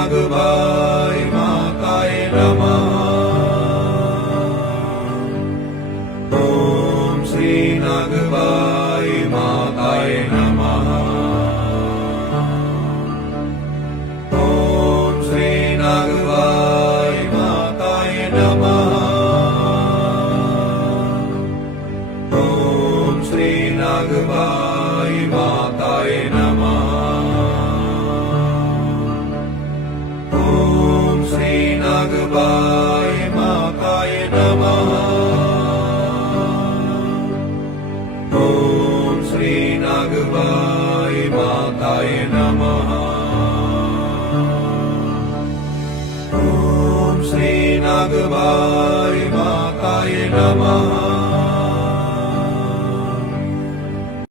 नागभाई माताय नमः। ओम श्री नागभाई माताय नमः। ओम श्री नागभाई माताय नमः। ओम श्री नागभाई माताय नमः। ओम श्री नागभाई